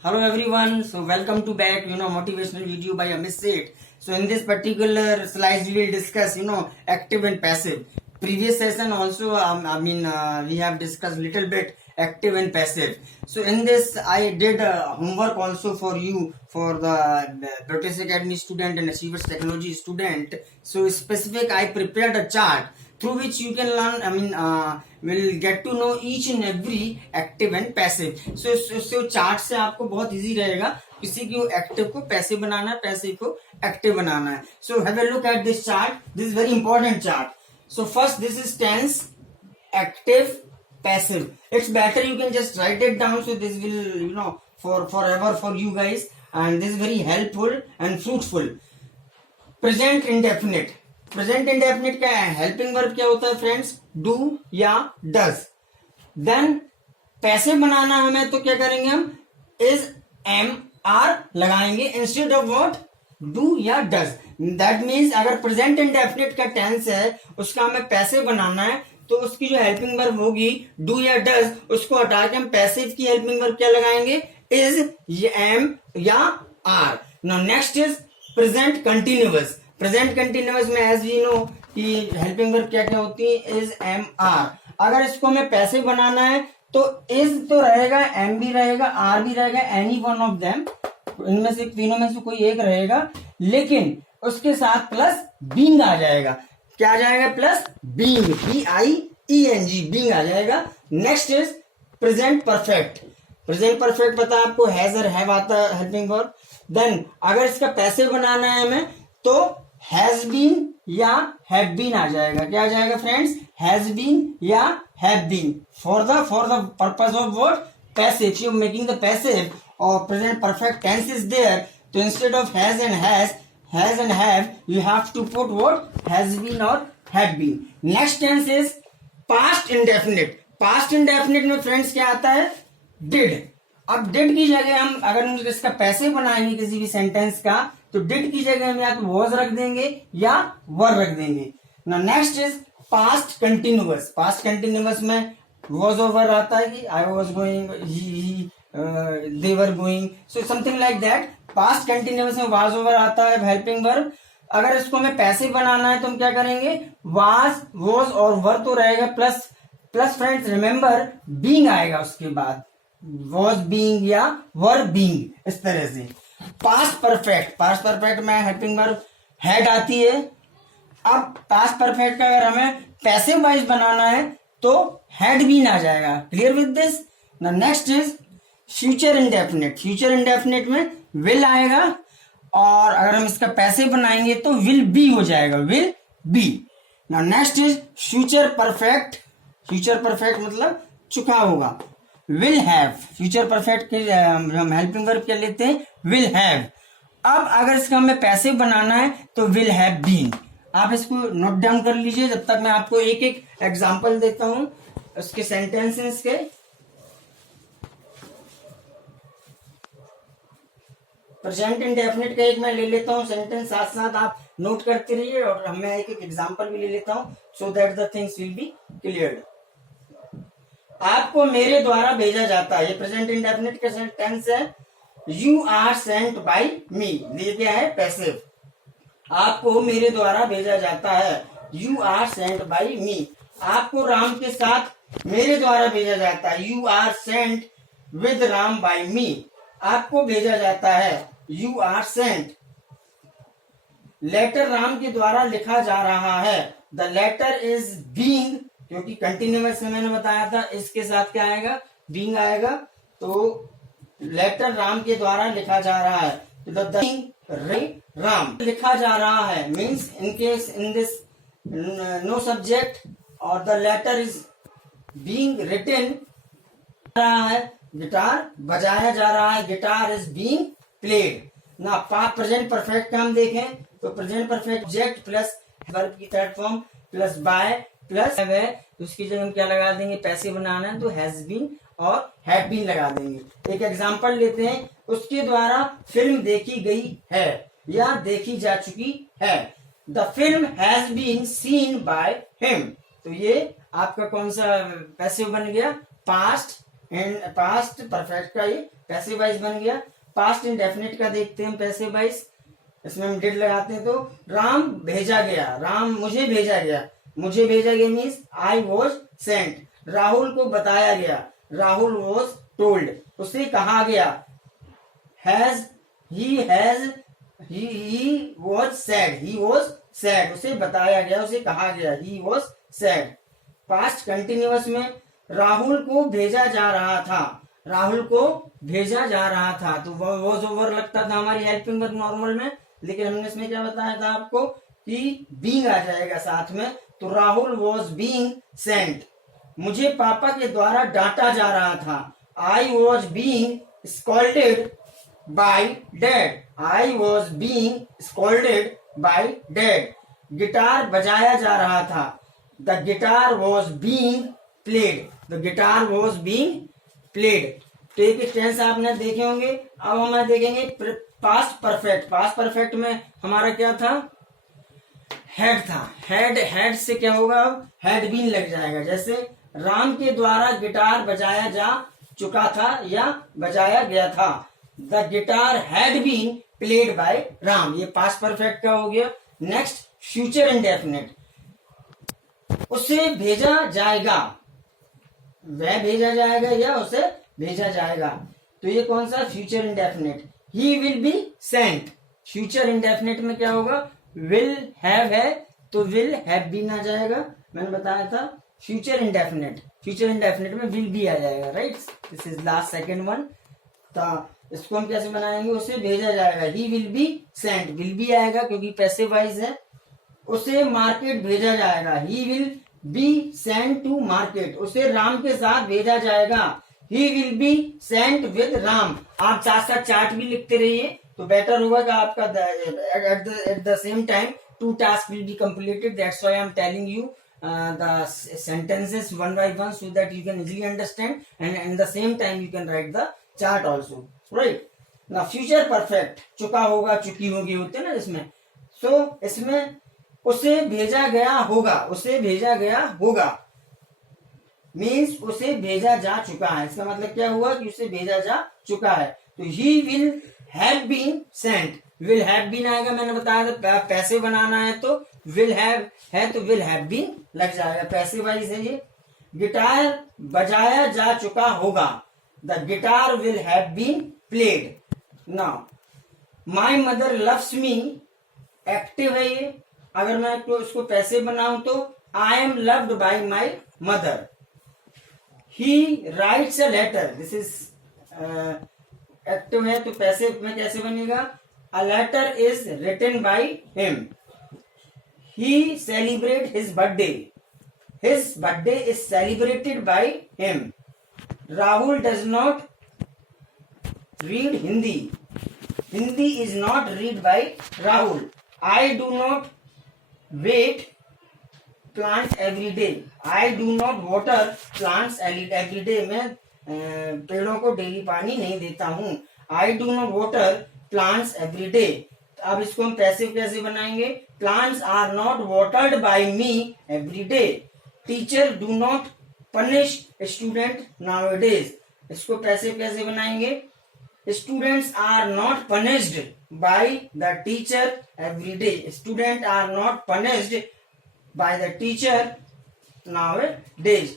Hello everyone. So welcome to back, motivational video by Amit Seth. So in this particular slides, we will discuss, active and passive. Previous session also, we have discussed little bit active and passive. So in this, I did homework also for you for the British Academy student and Achievers Technology student. So specific, I prepared a chart through which you can learn, will get to know each and every active and passive. So chart से आपको बहुत easy रहेगा किसी को active को passive बनाना है, passive को active बनाना है. So have a look at this chart. This is very important chart. So first this is tense, active, passive. It's better you can just write it down, so this will for forever for you guys, and this is very helpful and fruitful. Present indefinite. Present indefinite क्या है? Helping verb क्या होता है friends? Do या does. Then passive बनाना हमें तो क्या करेंगे हम? इज एम आर लगाएंगे इंस्टेड ऑफ व्हाट? डू या डज. दैट मीन्स अगर प्रेजेंट इंडेफिनिट का टेंस है उसका हमें पैसिव बनाना है तो उसकी जो हेल्पिंग वर्ब होगी डू या डज, उसको हटा के हम पैसिव की हेल्पिंग वर्ब क्या लगाएंगे? Is, am or are. Now next is present continuous. Present continuous में एज वी नो कि हेल्पिंग वर्ब क्या क्या होती है? Is, am, are. अगर इसको हमें पैसिव बनाना है तो इज तो रहेगा, एम भी रहेगा, आर भी रहेगा, एनी वन ऑफ देम, इनमें से तीनों में से कोई एक रहेगा, लेकिन उसके साथ प्लस बीइंग आ जाएगा. क्या आ जाएगा? प्लस बीइंग, BIENG, बीइंग आ जाएगा. Next is present perfect. Present perfect पता है आपको, हैज और हैव आता है हेल्पिंग वर्ब. देन अगर इसका पैसिव बनाना है हमें तो हैज बीन या हैव बीन आ जाएगा. क्या आ जाएगा फ्रेंड्स? हैज बीन या have been for the purpose of what? Passive. You making the passive और present perfect tense is there, तो instead of has and have you have to put what? Has been और have been. Next tense is past indefinite. Past indefinite में friends क्या आता है? Did. अब did की जगह हम अगर इसका पैसिव बनाएंगे किसी भी सेंटेंस का तो डिड की जगह हम या तो वॉज रख देंगे या वर रख देंगे. Now next is past continuous. Past continuous में वॉज ओवर आता है कि I was going, they were going, so something like that. Past continuous में वाज ओवर आता है हेल्पिंग वर्ब. अगर इसको हमें पैसिव बनाना है तो हम क्या करेंगे? वाज, वॉज और वर तो रहेगा, प्लस फ्रेंड्स रिमेंबर बीइंग आएगा उसके बाद, वॉज बीइंग या वर बीइंग, इस तरह से. Past perfect. पास्ट परफेक्ट में हेल्पिंग वर्ब हैड आती है. अब पास्ट परफेक्ट का अगर हमें पैसिव वाइज बनाना है तो हैड बीन आ जाएगा. Clear with this? Now next is future indefinite. Future indefinite में विल आएगा और अगर हम इसका पैसिव बनाएंगे तो विल बी हो जाएगा, will be. Now next is future perfect. Future perfect मतलब चुका होगा. Will have. फ्यूचर परफेक्ट के हम हेल्पिंग वर्ब क्या लेते हैं? Will have. अब अगर इसका हमें पैसिव बनाना है तो विल हैव बीन. आप इसको नोट डाउन कर लीजिए जब तक मैं आपको एक एक एग्जांपल देता हूं उसके सेंटेंसेस के. प्रेजेंट इंडेफिनिट का एक मैं ले लेता हूं सेंटेंस, साथ साथ आप नोट करते रहिए और मैं एक एक एग्जांपल भी ले लेता हूं so that the things will be cleared. आपको मेरे द्वारा भेजा जाता है, ये प्रेजेंट इंडेफिनिट का सेंटेंस है. यू आर सेंट बाय मी, ये क्या है? पैसिव. आपको मेरे द्वारा भेजा जाता है, you are sent by me. आपको राम के साथ मेरे द्वारा भेजा जाता है, you are sent with Ram by me. आपको भेजा जाता है, you are sent. Letter Ram के द्वारा लिखा जा रहा है, द लेटर इज बीइंग, क्योंकि कंटिन्यूअस में मैंने बताया था इसके साथ क्या आएगा? बीइंग आएगा. तो लेटर राम के द्वारा लिखा जा रहा है, राम लिखा जा रहा है means in case in this no subject और the letter is being written रहा है, गिटार बजाया जा रहा है, गिटार इज बीइंग प्लेड. ना प्रेजेंट परफेक्ट का हम देखें तो present perfect object plus verb की third form plus by plus है, तो उसकी जगह हम क्या लगा देंगे? पैसिव बनाना है तो हैज बीन और हैव बीन लगा देंगे. एक एग्जांपल लेते हैं, उसके द्वारा फिल्म देखी गई है या देखी जा चुकी है. The film has been seen by him. तो ये आपका कौन सा पैसिव बन गया? पास्ट एंड पास्ट परफेक्ट का ये पैसिव वॉइस बन गया। पास्ट इंडेफिनिट का देखते हैं पैसिव वॉइस, इसमें हम डिड लगाते हैं तो राम भेजा गया, राम मुझे भेजा गया, मुझे भेजा गया means I was sent. Rahul को बताया गया, राहुल वॉज टोल्ड। उसे कहा गया, has he was sad, he was sad. उसे बताया गया, उसे कहा गया, he was sad. Past continuous में राहुल को भेजा जा रहा था, राहुल को भेजा जा रहा था, तो वॉज ओवर लगता था हमारी हेल्पिंग वर्ब नॉर्मल में, लेकिन हमने इसमें क्या बताया था आपको कि बीइंग आ जाएगा साथ में, तो राहुल वॉज बीइंग सेंट। मुझे पापा के द्वारा डांटा जा रहा था, I was being scolded by dad, I was being scolded by dad. Guitar बजाया जा रहा था, the guitar was being played, the guitar was being played. तो एक टेंस आपने देखे होंगे। अब हम देखेंगे पास्ट परफेक्ट। पास्ट परफेक्ट में हमारा क्या था, हैड था, हैड से क्या होगा, अब हैड बीन लग जाएगा। जैसे राम के द्वारा गिटार बजाया जा चुका था या बजाया गया था, the guitar had been played by Ram, ये पास्ट परफेक्ट का हो गया। नेक्स्ट फ्यूचर इंडेफिनिट, उसे भेजा जाएगा, वह भेजा जाएगा या उसे भेजा जाएगा, तो ये कौन सा future indefinite. He will be Saint, future indefinite में क्या होगा, विल हैव है तो विल हैव बीन आ जाएगा, मैंने बताया था। फ्यूचर इंडेफिनिट में विल बी आ जाएगा, right. This is last second one. तो इसको हम कैसे बनाएंगे, उसे भेजा जाएगा, he will be sent, will be आएगा क्योंकि पैसिव वॉइस है। उसे मार्केट भेजा जाएगा, he will be sent to market, उसे राम के साथ भेजा जाएगा, he will be sent with Ram. आप साथ साथ चार्ट भी लिखते रहिए तो बेटर होगा कि आपका at the same time two task will be completed. That's why I am telling you the sentences one by one so that you can easily understand, and in the same time you can write the chart also, right? Now future perfect, चुका होगा, चुकी होगी होते ना इसमें, so इसमें उसे भेजा गया होगा, उसे भेजा गया होगा मीन्स उसे भेजा जा चुका है। इसका मतलब क्या हुआ कि उसे भेजा जा चुका है। तो he will have been sent, will have been आएगा, मैंने बताया था पैसे बनाना है तो विल हैव है तो विल हैव बीन लग जाएगा, पैसे वाइज है ये। गिटार बजाया जा चुका होगा, the guitar will have been played. Now my mother loves me, active है ये, अगर मैं इसको पैसे बनाऊं तो I am loved by my mother. He writes a letter, this is active है तो पैसे में कैसे बनेगा, a letter is written by him. He celebrate his birthday is celebrated by him. Rahul does not read Hindi is not read by Rahul. I do not wait plant every day, I do not water plants every day, मैं पेड़ों को daily पानी नहीं देता हूँ। I do not water plants every day. अब इसको हम पैसिव कैसे बनाएंगे, plants are not watered by me every day. Teacher do not punish student nowadays, इसको पैसिव कैसे बनाएंगे, students are not punished by the teacher every day, student are not punished by the teacher nowadays।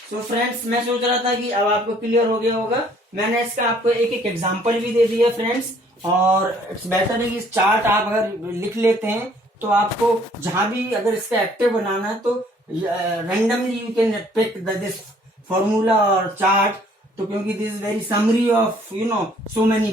So friends, मैं सोच रहा था कि अब आपको क्लियर हो गया होगा। मैंने इसका आपको एक एक एग्जांपल भी दे दिया फ्रेंड्स, और इट्स बेटर है कि इस चार्ट आप अगर लिख लेते हैं तो आपको जहां भी अगर इसका एक्टिव बनाना है तो randomly you can pick this formula और चार्ट। तो क्योंकि this is very summary of so many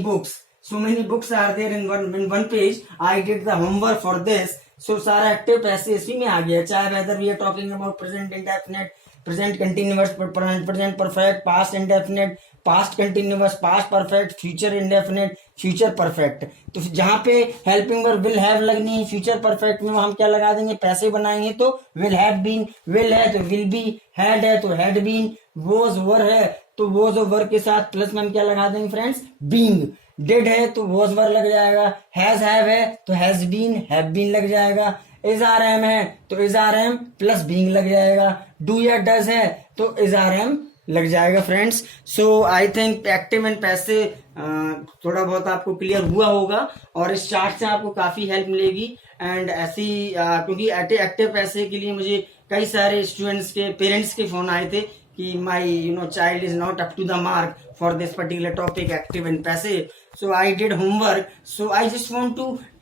books are there in one page. I did the homework for this, so सारा एक्टिव पैसे इसी में आ गया, चाहे whether we are talking about present indefinite, present continuous, present perfect, past indefinite, past continuous, past perfect, future indefinite, future perfect. तो जहां पे helping verb will have लगनी है फ्यूचर परफेक्ट में, हम क्या लगा देंगे, पैसे बनाएंगे तो विल हैव बीन, विल है तो विल बी, हैड है तो हैड बीन, वॉज वर है तो वॉज और वर के साथ प्लस में हम क्या लगा देंगे फ्रेंड्स, बीइंग। डिड है तो वॉज वर लग जाएगा, हैज हैव है तो हैज बीन, हैव बीन लग जाएगा। इज आर एम है तो is are am plus being लग जाएगा। डू या डज है तो इज आर एम लग जाएगा friends. So I think active and passive थोड़ा बहुत आपको क्लियर हुआ होगा और इस चार्ट से आपको काफी हेल्प मिलेगी। एंड ऐसी क्योंकि एक्टिव पैसे के लिए मुझे कई सारे स्टूडेंट्स के पेरेंट्स के फोन आए थे कि my child is not up to the mark for this particular topic active and passive. So I did homework. So I just want to